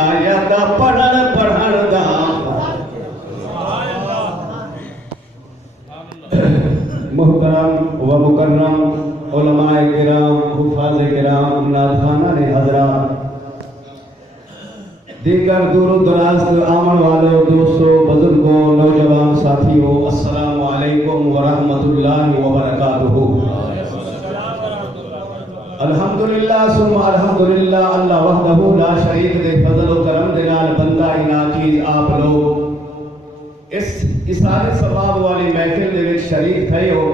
آیات پڑھن دا محترم و مکرم علماء کرام، حفاظ کرام، ناظران حضرات، دیگر دور و دراز کے آمن والوں، دوستوں، بزرگوں، نوجوان ساتھیوں، السلام علیکم ورحمۃ اللہ وبرکاتہ۔ الحمدللہ ثم الحمدللہ، اللہ وحدہ لا شریک دے فضل و کرم دے نال بندہ ناچیز آپ لوگ اس اثار ثواب والی محفل دے وچ شریک تھے ہو۔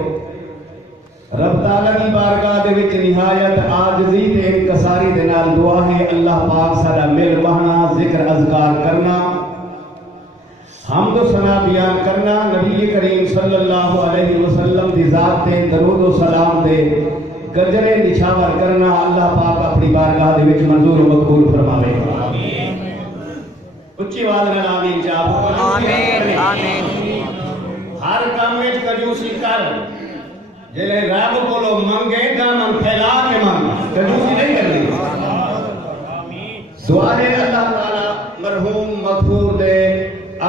رب تعالیٰ کی بارگاہ دے وچ نہایت عاجزی تے انکساری دے نال دعا ہے اللہ پاک سارا مل بہنا، ذکر اذکار کرنا، حمد و ثنا بیان کرنا، نبی کریم صلی اللہ علیہ وسلم دی ذات تے درود و سلام دے گرجنے نچھاور کرنا، اللہ پاک اپنی بارگاہ دے وچ منظور و مقبول فرماوے۔ اچھی آواز نال آمین چاہو۔ آمین آمین۔ ہر کام وچ کنجوسی کر، جلے رب کولو منگے دامن پھیلا کے منگ، کنجوسی نہیں کرنی۔ دعا ہے اللہ تعالیٰ مرحوم مغفور دے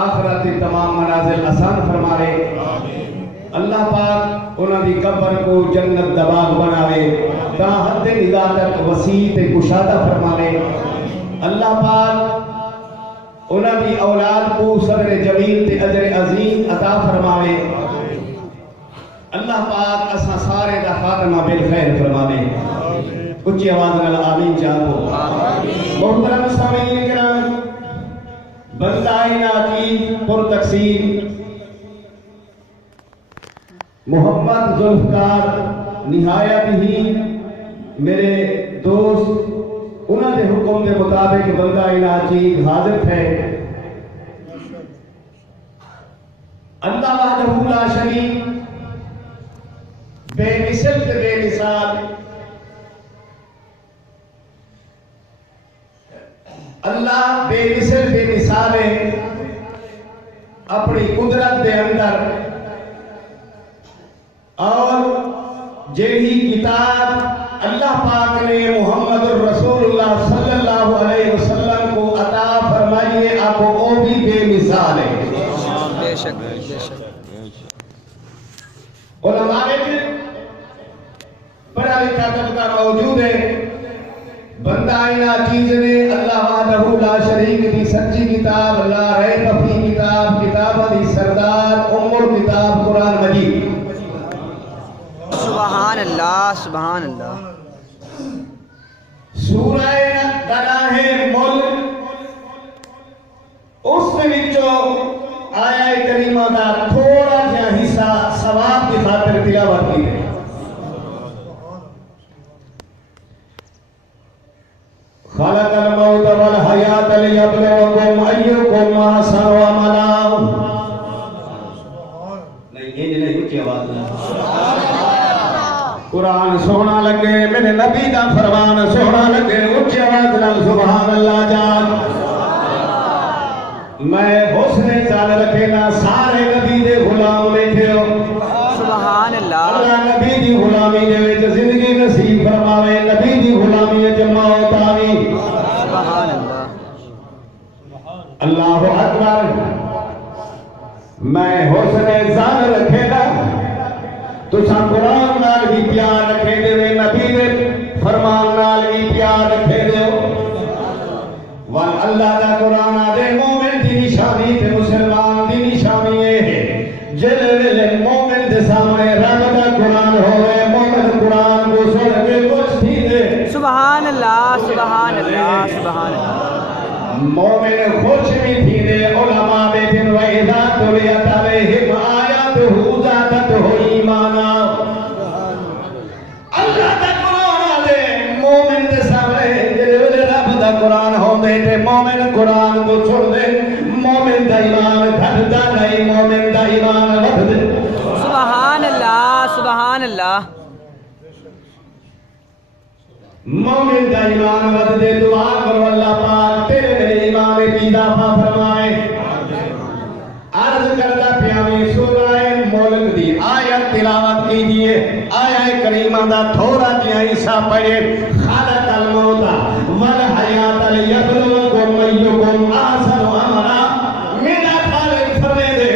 آخرت تمام منازل آسان فرمائے، اللہ پاک انہاں دی قبر کو جنت دا باغ بناوے، تا حد نگاہ تک وسیع تے کشادہ فرمائے، اللہ پاک انہاں دی اولاد کو صبر جمیل تے اجر عظیم عطا فرمائے، اللہ پاک اساں سارے دا خاتمہ بالخیر فرمائے۔ اچھی آواز نال آمین چاہو۔ محترم سامعین کرام، بندہ ناچیز پر تقسیم محمد ذوالفقار نہایت ہی میرے دوست، انہوں نے حکم کے مطابق بندہ ناچیز حاضر ہے۔ اللہ وحدہ لا شریک، بے مثل تے بے مثال، اللہ بے مثل بے مثال ہے، اپنی قدرت دے اندر اور جہی کتاب اللہ پاک نے محمد رسول اللہ صلی اللہ علیہ وسلم کو عطا فرمائی ہے، اب وہ بھی بے مثال ہے۔ بے شک بے شک۔ علماء میں پڑھا لکھا طبقہ موجود ہے، بندہ ناچیز نے اللہ وحدہ لا شریک دی سچی کتاب، لا ریب فی کتاب، کتاب دی سردار ام الکتاب قرآن مجید، سبحان اللہ سبحان اللہ، سورہ گناہ ملک، اس وچوں آیہ کریمہ دا تھوڑا جہا حصہ ثواب کی خاطر تلاوت کی ہے۔ خلق الموت والحیات لیبلوکم ایکم احسن عملا۔ نہیں اچھی آواز قرآن سونا لگے، میرے نبی دا فرمان سونا لگے، اچھی آواز نال سبحان اللہ جان۔ میں حسن چال رکھے نا، سارے نبی دے غلام بیٹھے ہو، سبحان اللہ۔ اللہ نبی دی غلامی دے وچ زندگی نصیب فرماوے، نبی دی غلامی وچ موت آوی۔ سبحان اللہ۔ اللہ اکبر۔ میں حسن ظاہر رکھے گا، تساں قرآن نال بھی پیار رکھے دے، نبی دے فرمان نال بھی پیار رکھے دے۔ وال اللہ دا قرآن دے مومن دی نشانی تے مسلمان دی نشانی یہ ہے، جل ویلے مومن دے سامنے رب دا قرآن ہوئے، مومن قرآن کو سن کے کچھ تھی دے۔ سبحان اللہ سبحان اللہ سبحان اللہ۔ مومن خوش بھی تھی دے، علماء بیٹھن و اذا تلیت علیہم آیاتہ زادتہ ایمانا۔ اللہ دا قرآن دے مومن دے سامنے جل ویلے رب دا قرآن ہوندے تے مومن قرآن کو سن دے، مومن دا ایمان گھٹدا نہیں، مومن دا ایمان ودھدا۔ سبحان اللہ سبحان اللہ۔ مومن دا ایمان ودھدے، دعا کرو اللہ پاک تیرے میرے ایمان کی اضافہ فرمائے۔ عرض کرتا پیامی سورہ ملک دی آیت تلاوت کیجئے، آیت کریمہ دا تھوڑا جہا حصہ پڑھے۔ خلق الموت والحیات لیبلوکم ایکم احسن عملا میرا خالق فرمے دے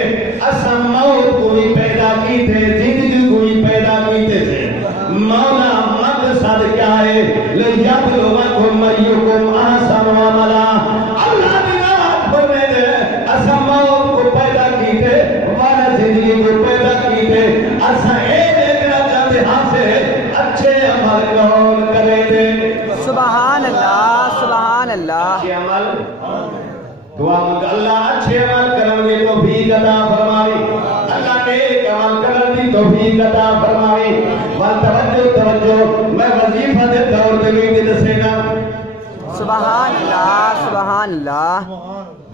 اسا موت کو بھی پیدا کیتے زندگی کو بھی پیدا کیتے تھے مولا مقصد کیا ہے لیبلوکم ایکم احسن عملا اللہ بنا فرمے دے اسا موت کو پیدا کیتے والا زندگی کو پیدا کیتے اسا اے دیکھنا چاہتے ہاں سے اچھے عمل کون کرے دے سبحان اللہ سبحان اللہ اچھے عمل دعا مانگا اللہ اچھے عمل کرنے کی توفیق عطا فرمائی اللہ نیک عمل کرنے کی توفیق عطا فرمائی توجہ میں وظیفہ دے طور پہ بھی دسینا سبحان اللہ سبحان اللہ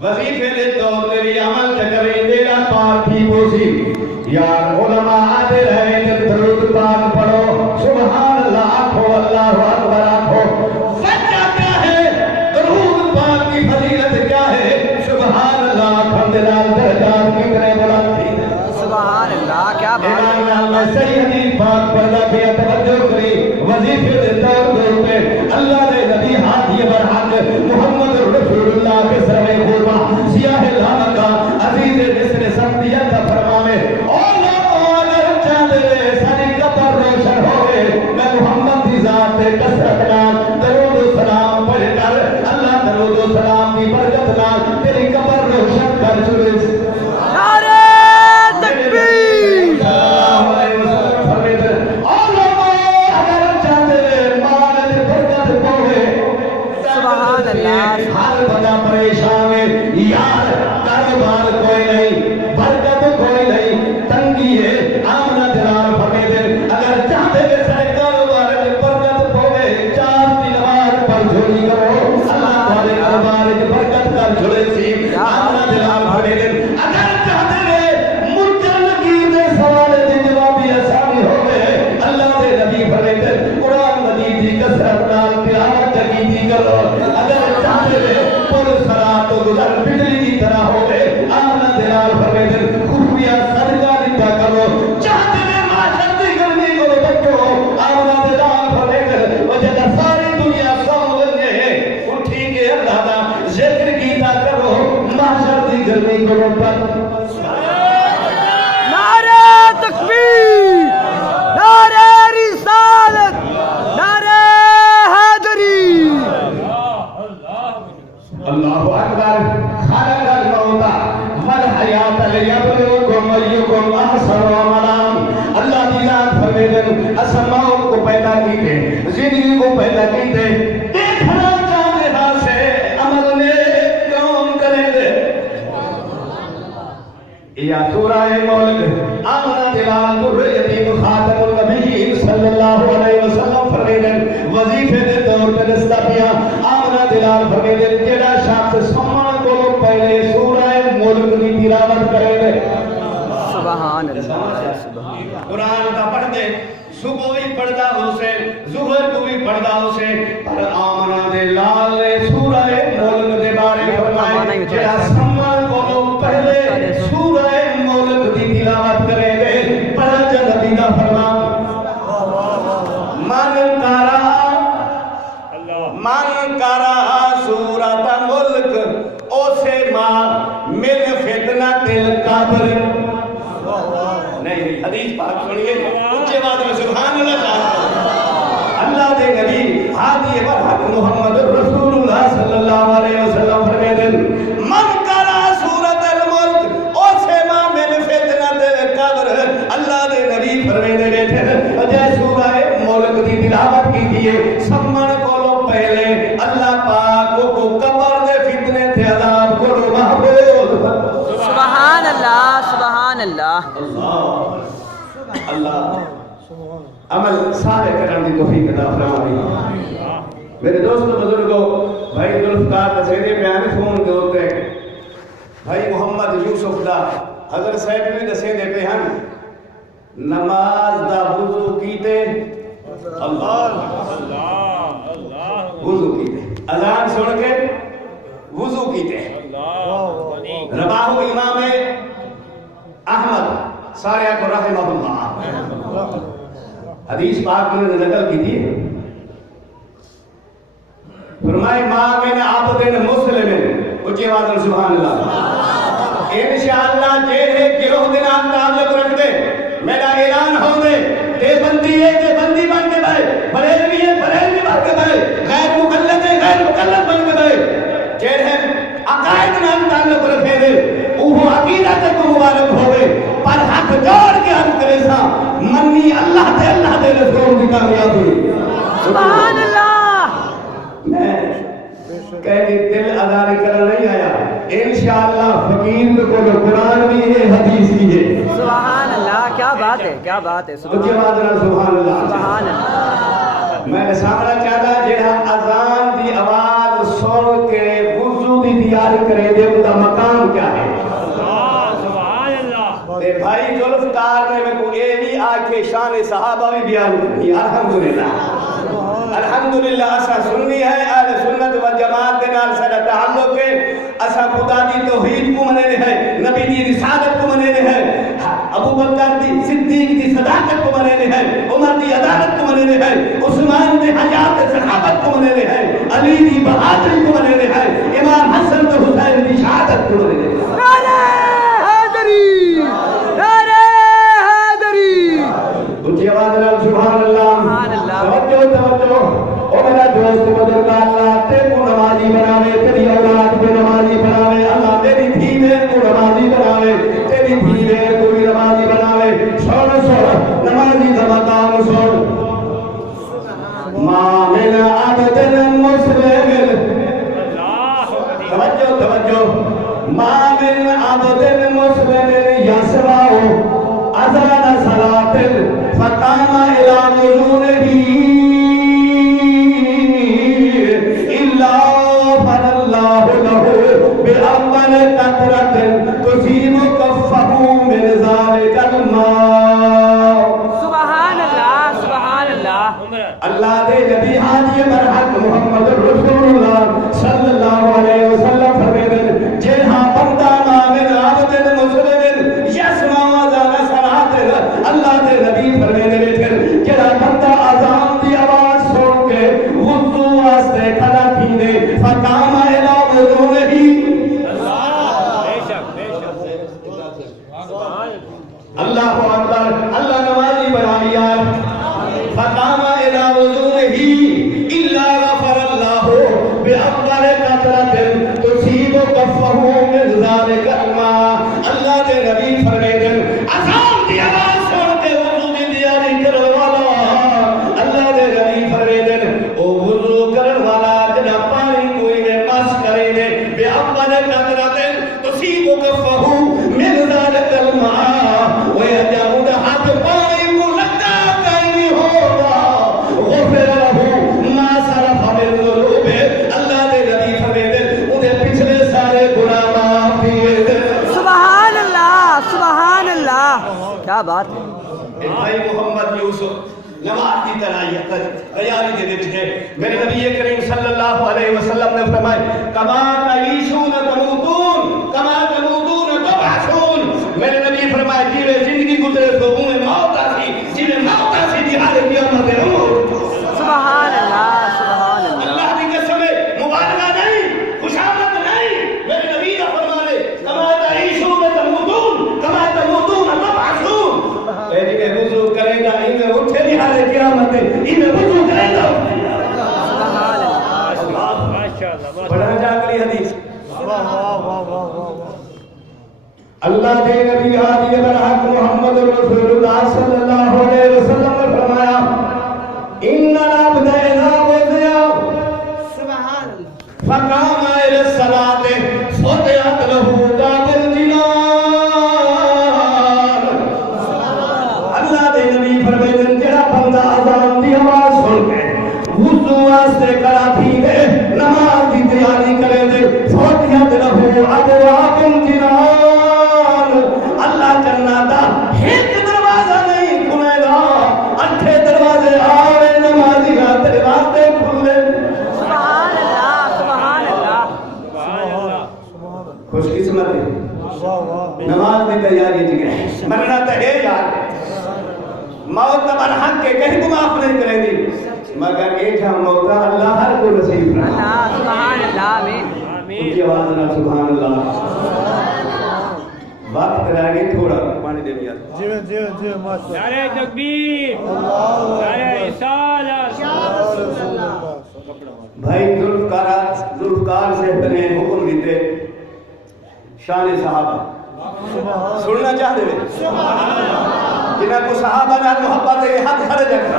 وظیفے دے طور پہ بھی عمل کریں دینا پاک بھی پوسی یار علماء آتے رہے جب درود پاک پڑھو سبحان اللہ آکھو اللہ اکبر آکھو وجہ کیا ہے درود پاک کی فضیلت کیا ہے سبحان اللہ الحمدللہ درجات کتنے بلند تھی سبحان اللہ کیا بات ہے اللہ سیدی پاک پردہ پہ توجہ کری وظیفے دے طور پہ اللہ نے نبی ہاتھی برحق محمد رسول اللہ کے سرے قربہ سیاہ لانا کا عزیز جسر سمتیت فرمانے اگر چاہتے ساری قبر روشن ہوئے میں محمد کی ذات کسرت نام درود و سلام پڑھ کر اللہ درود و سلام کی برکت نام تیری قبر روشن کر چلے نعرہ تکبیر سبحان اللہ حال بنا پریشان ہے یار کاروبار کوئی نہیں برکت کوئی نہیں تنگی ہے آمنا دلال فرمے دے اگر چاہتے کہ سارے کاروبار میں برکت ہوئے 4 دلوار پر جھولی کرو اللہ تعالی کاروبار میں برکت کر جھولے سی آمنا دلال فرمے دے اگر چاہتے کہ مرکل لگیر دے سوال دے جوابی آسانی ہوئے اللہ دے نبی فرمے دے قرآن مجید کی کثرت نال تلاوت کی کرو اگر چاہتے ہیں پر صلاۃ و گزر بجلی کی طرح ہوئے آمنا دلال فرمے دے خوبیاں صدقہ دیتا کرو چاہتے ہیں معاشرت کی گرمی کو بچو آمنا دلال فرمے دے وجہ ساری دنیا سو گنے ہیں اٹھی کے اللہ دا ذکر کیتا کرو معاشرت کی گرمی کو بچو نعرہ تکبیر نعرہ رسالت نعرہ حیدری اللہ اکبر خلق الموت والحیات لیبلوکم ایکم احسن عملا اللہ کی ذات فرمے دے اس موت کو پیدا کیتے زندگی کو پیدا کیتے دیکھنا چاہتے ہاں سے عمل نے کون کرے دے یا سورہ ملک آمنا دلال قرریتی مخاطب النبی صلی اللہ علیہ وسلم فرمے دے وظیفے دے طور پر دستاپیاں آمنا دلال فرمے دے جڑا شخص سمان کو پہلے سورہ ملک کی تلاوت کرے دے سبحان اللہ قرآن کا پڑھ دے صبح بھی پڑھدا حسین ظہر کو بھی پڑھدا حسین پر آمنا دلال نے سورہ ملک دے بارے فرمائے جڑا سمان کو پہلے سورہ ملک کی تلاوت کرے دے پڑھ جا نبی دا فرمان من کرا سورۃ ملک اسے ماں من فتنۃ القبر نہیں حدیث پاک سنیے اونچے آواز میں سبحان اللہ کہا اللہ دے نبی ہادی برحق محمد رسول اللہ صلی اللہ علیہ وسلم فرماتے ہیں من کرا سورۃ الملک اسے ماں من فتنۃ القبر اللہ دے نبی فرماتے ہیں جے سورہ ملک کی تلاوت کی ہے سمن کو پہلے اللہ پاک کو قبر دے فتنے تے عذاب کو محفوظ سبحان اللہ سبحان اللہ اللہ عمل سارے کرنے کی توفیق عطا فرمائے میرے دوستو بزرگوں بھائی ذوالفقار دسیدے بیان فون دے ہوتے بھائی محمد یوسف دا حضرت صاحب بھی دسیدے پہ ہن نماز دا وضو کیتے اللہ وضو کیتے اذان سن کے وضو کیتے رواہ امام احمد سارے کو رحمہ اللہ حدیث پاک میں نقل کی تھی فرمائے ماں میں نے آپ عبد مسلم اچھی آواز سبحان اللہ انشاءاللہ جیڑے گروہ دے نال تعلق رکھ دے میرا اعلان ہو دے دیوبندی ہے دیوبندی بن کے بھائی بریلوی ہے بریلوی بن کے بھائی غیر مقلد ہے غیر مقلد بن کے بھائی جیڑے عقائد نال تعلق رکھے دے وہ عقیدت کو مبارک ہوئے پر ہاتھ جوڑ کے ہم کرے سا منی اللہ دے رسول کی کامیابی سبحان اللہ میں کہنے دل اداری کرنا نہیں آیا انشاءاللہ فقیر کو جو قرآن بھی ہے حدیث بھی ہے سبحان اللہ کیا بات ہے کیا بات ہے سبحان اللہ سبحان اللہ میں نے سامنا چاہتا جہاں اذان دی آواز سن کے وضو دی تیاری کرے دے ان کا مقام کیا ہے سبحان اللہ تے بھائی ذوالفقار نے میں کو اے بھی آ کے شان صحابہ بھی بیان کرنی الحمدللہ الحمدللہ اسا سنی ہے اہل سنت و جماعت دے نال سارا تعلق ہے اسا خدا دی توحید کو منے ہے نبی دی رسالت کو منے ہے ابو بکر دی صدیق دی صداقت کو منے ہے عمر دی عدالت کو منے ہے عثمان دی حیات صحابت کو منے ہے علی دی بہادری کو منے ہے امام حسن و حسین دی شہادت کو منے ہے نعرہ حیدری نعرہ حیدری اونچی آواز نال سبحان اللہ توجہ او میرا دوست بزرگا اللہ تے کو نمازی بناوے تیری اولاد کو نمازی بناوے اللہ تیری دھی میں کو نمازی بناوے تیری دھی میں کو بھی نمازی بناوے سوڑ نمازی دا مقام سوڑ ما من عبد مسلم توجہ ما من عبد مسلم یسمع اذان صلاة فقام الى وضوئه الا فالله له بأول قطرة تصيب كفه من ذلك الماء سبحان اللہ سبحان اللہ اللہ دے نبی حاجی برحق محمد رسول اللہ صلی اللہ علیہ وسلم فرمیدن جہاں بندہ مامن عبد مسلم یسمع اذان صلاة اللہ دے نبی فرمیدن جہاں بندہ اذان دی آواز سن کے وضو واسطے کھڑا کینے فقام الى وضوئه اللہ اکبر اللہ نمازی بنا لیا فقام الى وضوئه الا غفر الله بأول قطرة تصيب كفه من ذلك الماء اللہ دے نبی فرمیدن اذان دی آواز سن کے وضو دی تیاری کرنے والا اللہ دے نبی فرمیدن او وضو کرنے والا جنا پانی کوئی نے مس کرے نے بأول قطرة تصيب كفه من ذلك الماء ويجعل ہاتھ پانی کو لگا کہیں ہوگا غفر له ما سلف من ذنوبه اللہ دے نبی فرمیدن انہیں پچھلے سارے گناہ معاف کیے سبحان اللہ کیا بات ہے بھائی محمد یوسف نماز کی تیاری دے دیتے ہیں میرے نبی کریم صلی اللہ علیہ وسلم نے فرمائے کما تعیشون تموتون کما تموتون تبعثون میرے نبی فرمائے جیوے زندگی گزرے تو انہیں موت آسی جیوے موت آسی جہاد قیامت ہے سبحان اللہ اللہ کی قسم مبارکہ نہیں خوشامد نہیں میرے نبی کا فرمانے کما تعیشون تموتون کما تموتون تبعثون اے جی وضو کرے گا انہیں اٹھے جہاد قیامت ہے انہیں وضو کرے گا پڑھنا جاگلی حدیث اللہ کے نبی حاجی برحق محمد رسول اللہ صلی اللہ علیہ وسلم نے فرمایا ان العبد اذا وضع فقام الى الصلاة فتحت له باب الجنان اللہ کے نبی فرمایا جڑا بندہ اذان دی آواز سن کے وضو واسطے کھڑا تھی ہے نماز کی تیاری کرے دے فتحت له ابواب الجنان اللہ جنت ایک دروازہ نہیں کھلے گا اٹھے دروازے آوے نمازی ہاتھ واسطے کھلے سبحان اللہ خوش قسمت ہے نماز کی تیاری جگہ مرنا تو ہے یار موت بر حق کے کہیں کو معاف نہیں کرے گی مگر ایک ہم موت اللہ ہر کو نصیب فرمائے سبحان اللہ آمین اونچی آواز نال سبحان اللہ. وقت رہ گئی تھوڑا پانی دے دیا. جی ماشاءاللہ. نعرہ تکبیر، نعرہ رسالت. بھائی ذوالفقار سے نے حکم دیتے شان صحابہ سننا چاہتے ہیں جنہاں کو صحابہ نال محبت ہے ہاتھ کھڑے رکھنا.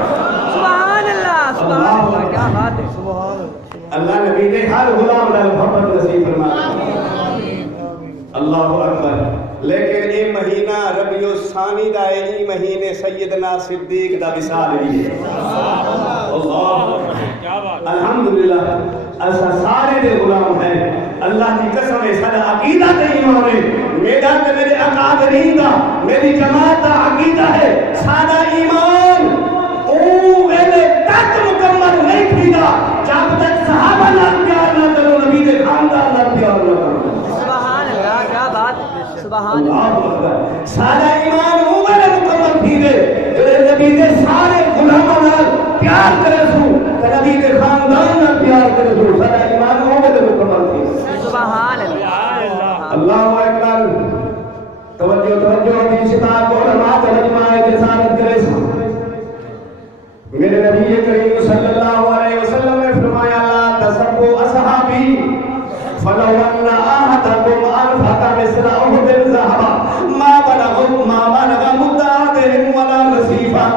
سبحان اللہ سبحان اللہ کیا بات ہے. سبحان اللہ. اللہ نبی نے ہر غلام نال محبت نصیب فرمایا. اللہ اکبر. لیکن یہ مہینہ ربیع الثانی دا ہے، یہ مہینے سیدنا صدیق دا وصال بھی ہے. اللہ کیا بات. الحمدللہ ایسا سارے دے غلام ہیں. اللہ کی قسم ہے سارا عقیدہ تے ایمان ہے. میرا تے میرے اکابرین دا میری جماعت دا عقیدہ ہے سارا ایمان او میرے تک مکمل نہیں تھیگا جب تک صحابہ نال پیار نہ کرو، نبی دے خاندان نال پیار نہ کرو. سبحان اللہ کیا بات ہے. سبحان اللہ. اللہ اکبر. سارا ایمان او میرے مکمل تھیگے جو نبی دے سارے غلاماں نال پیار کرے سو تے نبی دے خاندان نال پیار کرے سو. سارا ایمان او میرے مکمل تھی. سبحان اللہ. اللہ اکبر. توجہ حدیث پاک علماء ترجمہ رسالت کرے سو. میرے نبی کریم صلی اللہ علیہ وسلم نے فرمایا لا تسبوا اصحابی فلو ان احدکم انفق مثل احد ذهبا ما بلغ مد احدهم ولا نصیفا.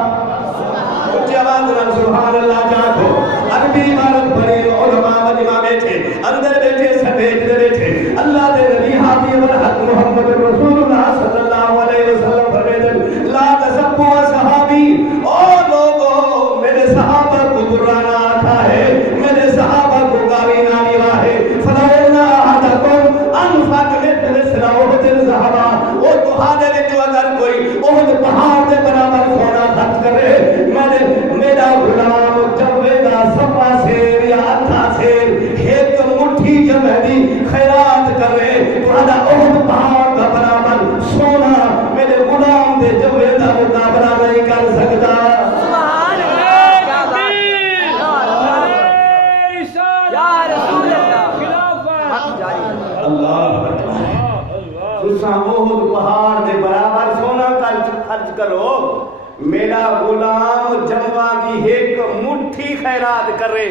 سبحان اللہ جاکو عربی عبارت پڑھی علماء مجمع بیٹھے اندر بیٹھے سمیت بیٹھے. اللہ دے نبی حبیب الحق محمد رسول اللہ صلی اللہ علیہ وسلم فرماتے لا تسبوا اصحابی. او لوگو میرے صحابہ کو برا نہ آتا ہے، میرے صحابہ کو گالی نہ دیا ہے. فلولا احدکم انفق مثل احد ذهبا. او تمہارے وچ اگر کوئی احد پہاڑ دے برابر سونا خرچ کرے، میرا غلام جبے دا سپا سیر یا اتھا سیر ایک مٹھی جمہدی خیرات کرے تمہارا احد پہاڑ کا برابر سونا میرے غلام دے جبے دا مقابلہ نہیں کر سکتا. سبحان اللہ کیا بات ہے. یا رسول اللہ حق جاری. اللہ تساں احد پہاڑ دے برابر سونا خرچ کرو، میرا غلام جمع کی ایک مٹھی خیرات کرے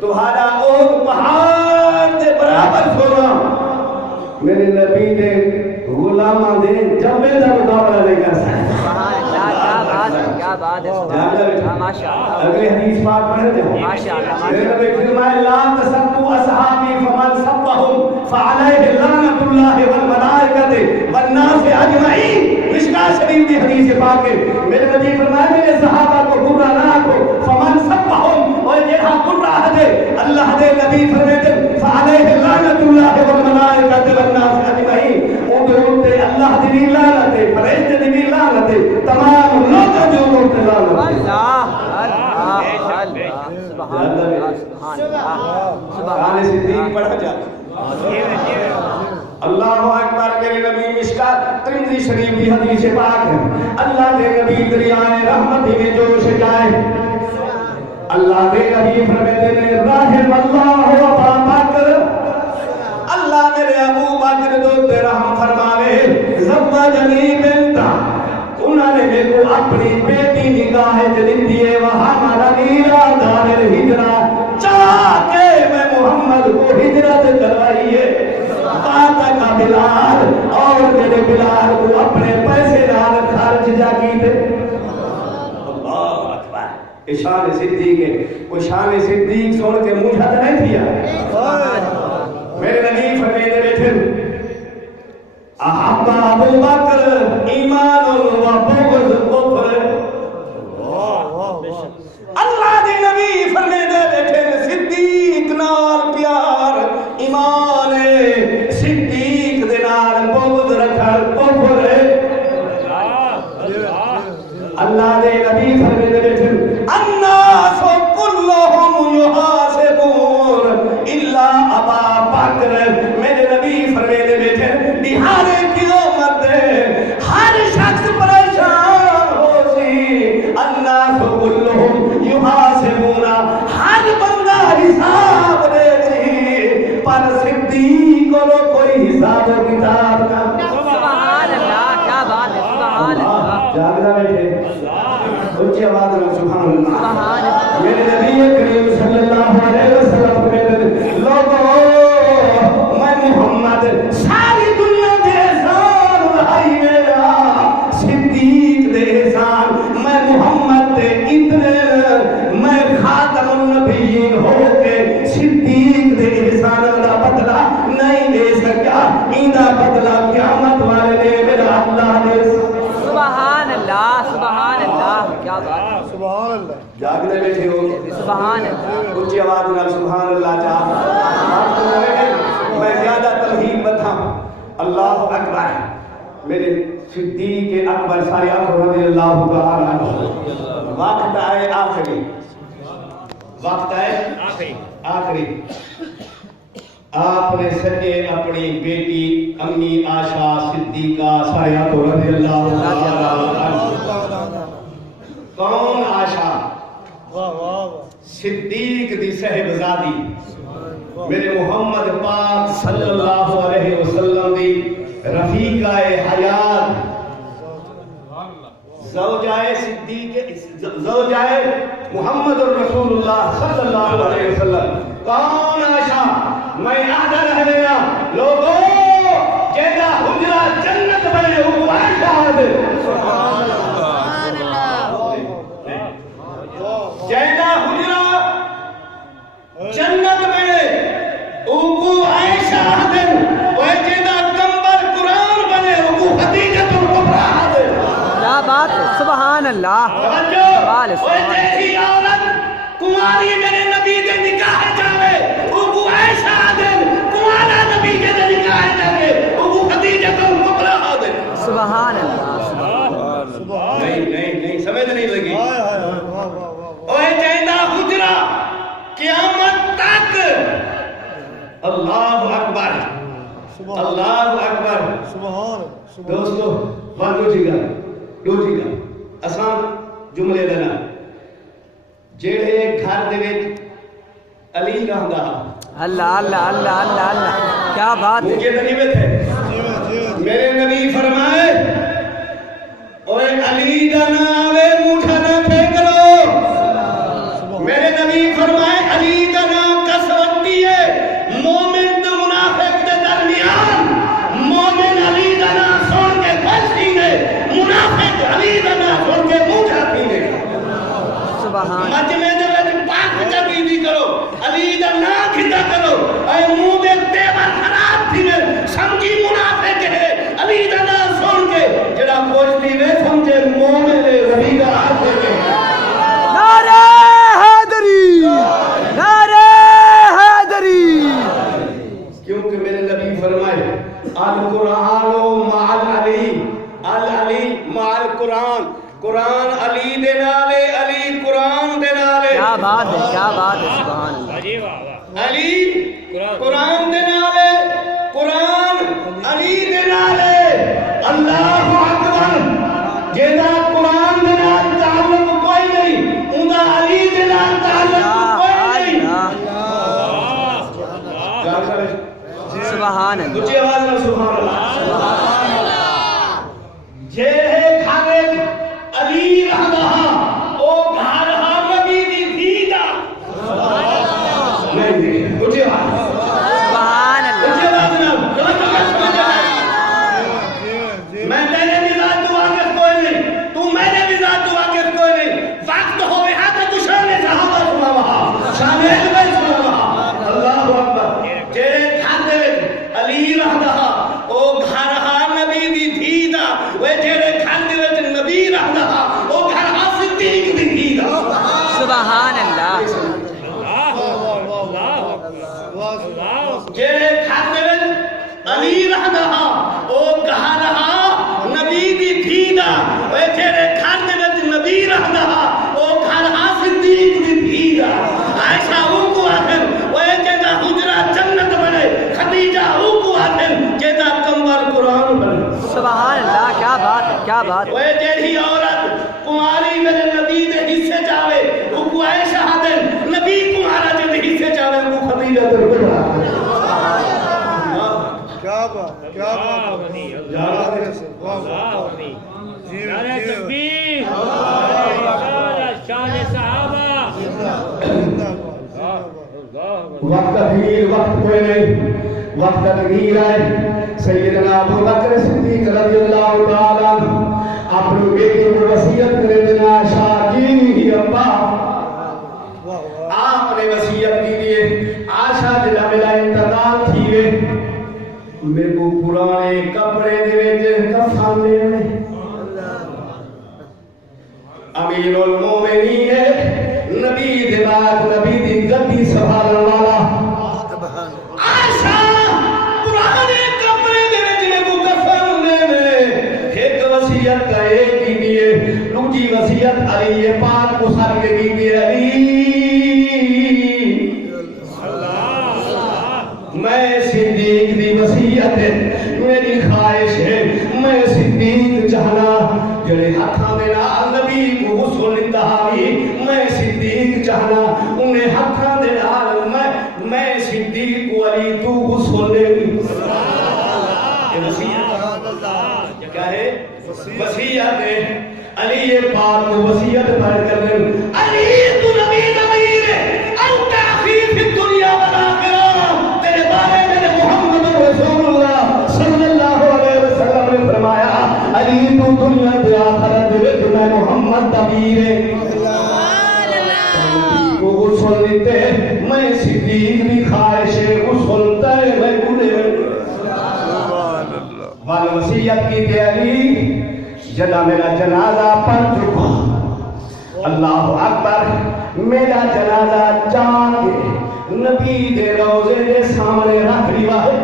تمہارا احد پہاڑ دے برابر سونا میرے نبی دے غلاماں دے جمع دا مقابلہ نہیں کر سکتا. سبحان اللہ کیا بات ہے. کیا بات ہے. ماشاء اللہ. اگلی حدیث پاک پڑھتے ہیں. ماشاء اللہ. میرے نبی فرمایا لا تسبوا اصحابی فمن سبهم فعليه لعنۃ اللہ والملائکۃ والناس اجمعین. مشکاۃ شریف کی حدیث پاک ہے. میرے نبی فرمایا میرے صحابہ کو برا نہ کہو. فمن سبهم اور جہاں برا ہے اللہ دے نبی فرماتے فعليه لعنۃ اللہ والملائکۃ والناس اجمعین. او تے اللہ دی لعنت ہے، فرشتے دی لعنت ہے، تمام لوگ جو تے لعنت ہے. اللہ اللہ سبحان اللہ سبحان اللہ سبحان صدیق پڑھا جا. اللہ اکبر. میرے نبی مشکات ترمذی شریف کی حدیث پاک ہے. اللہ دے نبی دریائے رحمت میں جوش جائے. اللہ دے نبی فرماتے ہیں رحم اللہ ابا بکر. اللہ میرے ابو بکر دو تے رحم فرماوے. زوجنی بنتا انہوں نے میرے کو اپنی بیٹی نگاہ دل دیے. وہاں ہمارا نیرا دار ہجرا چاہ کے میں محمد کو ہجرت کروائیے. آتا کا بلال اور میرے بلال کو اپنے پیسے نال خرچ جا کی تھے. اللہ اکبر. شان صدیق ہے. وہ شان صدیق سن کے مجھا تو نہیں تھیا. میرے نبی فرمیدے بیٹھے احب ابو بکر ایمان و بغض کفر. اللہ دے نبی فرمیدے بیٹھے صدیق نال پیار ایمان ہے، صدیق دے نال بغض رکھن کفر ہے. اللہ دے نبی فرمیدے بیٹھے الناس كلهم يحاسبون الا ابا بکر. میرے نبی فرمیدے سبحان اللہ اونچی آواز میں سبحان اللہ چاہتا میں زیادہ تمہید بدھا اللہ اکبر میرے صدیق اکبر سایہ رضی اللہ تعالیٰ عنہ وقت آئے آخری وقت آئے آخری آپ نے سجے اپنی بیٹی امی آشا صدیقہ سایہ رضی اللہ تعالیٰ عنہ کون آشا صدیق دی صاحبزادی میرے محمد پاک صلی اللہ علیہ وسلم دی رفیقہ حیات زوجائے صدیق زوجائے محمد الرسول اللہ صلی اللہ علیہ وسلم کون آشا میں آدھا رہ لینا لوگوں جیدہ حجرہ جنت بنے ہو آشا دے جیدہ حجرہ جنت بنے اوکو عائشہ دن وہ جیدہ کمبر قرآن بنے اوکو حدیجت القبرہ دن کیا بات ہے سبحان اللہ وہ جیسی عورت کماری میرے نبی دے نکاح جاوے اوکو عائشہ دن کمارا نبی دے نکاح جاوے اوکو حدیجت القبرہ دن سبحان اللہ نہیں سمجھ نہیں لگی اوہ جیدہ حجرہ قیامت تک اللہ اکبر اللہ اکبر دوستو بات دو جی گا آسان جملے دینا جیڑے گھر دے وچ علی رہندا اللہ اللہ اللہ اللہ اللہ کیا بات ہے مجھے غنیمت ہے میرے نبی فرمائے اوے علی دا نہ آوے موٹھا نہ پھینکو میرے نبی فرمائے علی دا نام کسوتی ہے مومن تو منافق دے درمیان مومن علی دا نام سن کے خوشی دے منافق علی دا نام سن کے موٹھا پینے سبحان مجمع دے وچ پاک چاکی کرو علی دا نام کھتا کرو اے منہ دے تیور خراب تھی میں سمجھی منافق ہے علی دا نام سن کے جڑا خوشی میں سمجھے مومن علی دا نام سن کے نعرہ نعرہ حیدری کیونکہ میرے نبی فرمائے القرآن مع العلی العلی مع القرآن قرآن علی دے نالے علی قرآن دے نالے کیا بات ہے سبحان اللہ علی قرآن دے نالے قرآن علی دے نالے اللہ اکبر جیدہ قرآن دے نال تعلق کوئی نہیں اندہ علی دے نال تعلق کوئی نہیں سبحان اللہ مجھے آواز میں سبحان اللہ جے ہے کھانے علی رہا او گھر ہاں نبی دی دیدہ نہیں مجھے آواز سبحان اللہ میں تیرے بھی ذات تو واقف کوئی نہیں تو میرے بھی ذات تو واقف کوئی نہیں وقت ہوئے ہاں کہ تو شان صحابہ سنا وہاں شان علم سنا وہاں اللہ اکبر جیرے کھاندے علی رہا او گھر ہاں نبی دی دیدہ وہ جیرے کھاندے وچ نبی رہا او گھر ہاں صدیق دی دیدہ سبحان اللہ جیرے کھاندے وچ علی رہا او گھر ہاں نبی دی دیدہ وہ جیرے کھاندے وچ نبی رہا او گھر ہاں صدیق دی دیدہ عائشہ او کو آخر وہ جیدہ حجرہ جنت بنے خدیجہ او کو آخر جیدہ کمبر قرآن بنے سبحان اللہ کیا بات وہ جیڑی عورت کماری میرے نبی دے حصے چاہے او کو عائشہ دے نبی کمارا جے دے حصے چاہے او کو خدیجہ دے بڑھا کیا بات نعرہ تکبیر نعرہ شان صحابہ وقت دیر وقت کوئی نہیں وقت دیر ہے سیدنا ابو بکر صدیق رضی اللہ تعالیٰ اپنی بیٹی کو وصیت کرے دینا شاہ جی ابا آپ نے وصیت کی دیئے آشا جنہ ملا انتقال تھیوے میرے کو پرانے کپڑے دے کفن دے امیر المومنین نبی دے بعد نبی میں صدیق دی وصیت ہے، میری خواہش ہے، میں صدیق چاہنا جڑے ہاتھاں دے نال نبی کو غسل انتہائی، میں صدیق چاہنا انہیں ہاتھاں دے نال میں صدیق کو علی تو غسل دے یہ وصیت کیا ہے؟ وصیت ہے علی پاک کو وصیت پڑھ کر علی تو نبی ضمیر انت اخی فی الدنیا والآخرہ، تیرے بارے میں محمد رسول اللہ صلی اللہ علیہ وسلم نے فرمایا علی تو دنیا تے آخرت وچ میں محمد ضمیر ہے کو غسل دیتے میں صدیق دی خواہش ہے غسل تے میں پورے وال وصیت کی تے علی جنا میرا جنازہ پڑھ چکا اللہ اکبر میرا جنازہ چاہ کے نبی دے روزے دے سامنے رکھ لیا ہے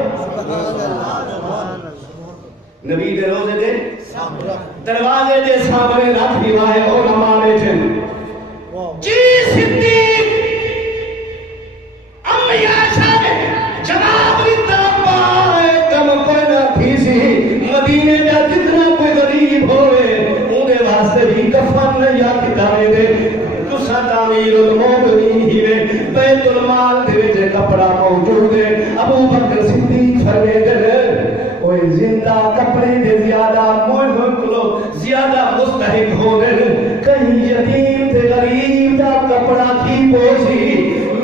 نبی دے روزے دے دروازے دے سامنے رکھ لیا ہے علماء نے جن جی صدیق امی عائشہ نے جناب کم کوئی نہ تھی سی مدینے کا جتنا کوئی غریب ہوئے انہیں واسطے بھی کفن یا کتابے دے تسا تعمیر المومنین ہی میں بیت المال دے وچ کپڑا موجود ہے ابو بکر صدیق فرمے دے کوئی زندہ کپڑے دے زیادہ موجود زیادہ مستحق ہو دے کہیں یتیم تے غریب دا کپڑا کی پوسی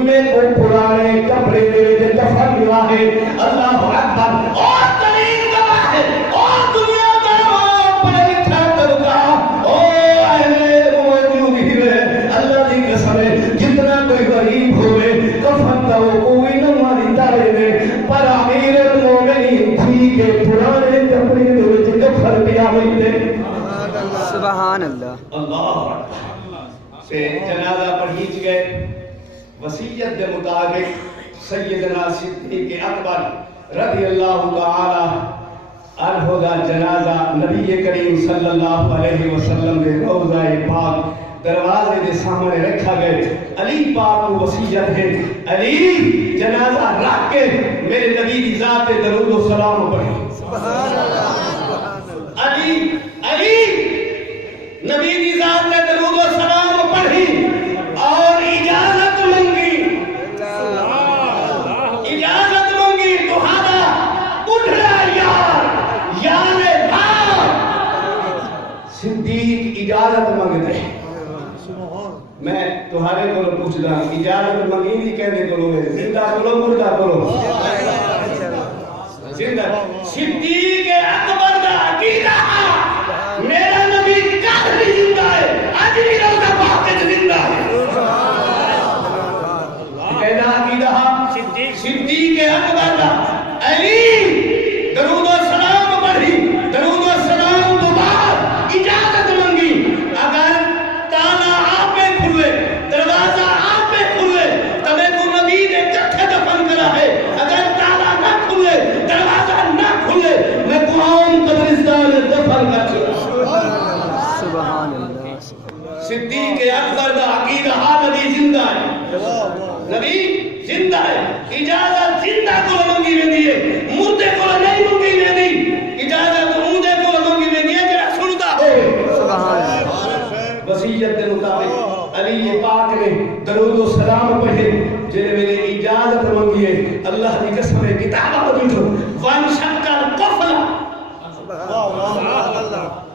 میں کو پرانے کپڑے دے وچ کفن ہوا ہے اللہ اکبر اور دلیل گواہ ہے اور دنیا کا پڑھا لکھا کرتا او اہل موجود ہی ہے اللہ دی قسم ہے جتنا کوئی غریب ہوئے کفن کا وہ کوئی نہ ماری تارے دے پر امیر المومنین تھی کہ پرانے کپڑے دے وچ کفن پیا ہوئی دے سبحان اللہ اللہ سے جنازہ پڑھیچ گئے وصیت دے مطابق سیدنا صدیق اکبر رضی اللہ تعالی عنہ دا جنازہ نبی کریم صلی اللہ علیہ وسلم دے روضہ پاک دروازے دے سامنے رکھا گئے علی پاک کو وصیت ہے علی جنازہ رکھ کے میرے نبی کی ذات درود و سلام پڑھیں سبحان اللہ علی نبی کی ذات میں درود و سلام پڑھی اور اجازت منگی تمہارا اٹھنا یار صدیق اجازت منگتے میں تمہارے کو پوچھتا اجازت منگی نہیں کہنے کو زندہ کرو مردہ کرو زندہ صدیق اکبر دا عقیدہ میرا نبی کل بھی زندہ ہے آج بھی روزہ پاک زندہ ہے کہنا عقیدہ صدیق اکبر دا علی درود و سلام پڑھی درود و سلام تو بعد اجازت منگی اگر تالا آپ پہ کھلے دروازہ آپ پہ کھلے تمہیں کو نبی نے جتھے دفن کرا ہے اگر تالا نہ کھلے دروازہ نہ کھلے میں قرآن قبرستان دفن کر چکا سبحان اللہ صدیق اکبر دا عقیدہ نبی زندہ ہے نبی زندہ ہے اجازت زندہ کو منگی میں دیئے مردے کو نہیں منگی میں دی اجازت مردے کو منگی میں دیئے جرہ سنتا ہو وصیت دے مطابق علی پاک نے درود و سلام پڑھے جنہیں میرے اجازت منگیے اللہ دی قسم کتابہ بدیجو وان شکر قفل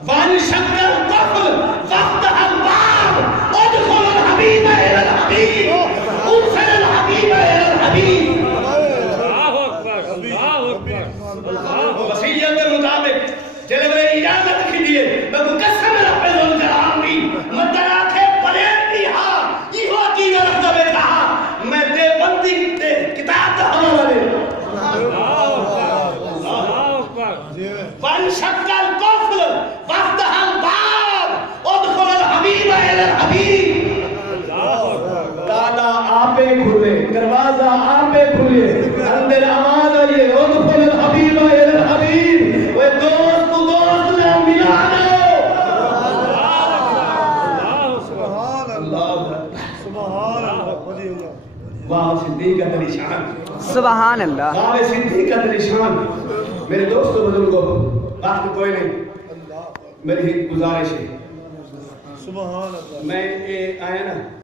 وان شکر قفل وفتح الباب ادخل الحبیب الى الحبیب ارسل الحبیب الى الحبیب وصیت کے مطابق جنہیں میرے اجازت کی دیئے میں کو قسم رب ذوالجلال دی مدر آنکھیں پلیٹ دی ہاں یہ ہوا کی رکھتا بیٹھا میں دے بندی دے کتاب دا حوالہ دے وانشق القفل وافتح الباب سبحان اللہ خواب صدیقت نشان میرے دوستو بزرگوں وقت کوئی نہیں میری ہی گزارش ہے سبحان اللہ میں آیا نا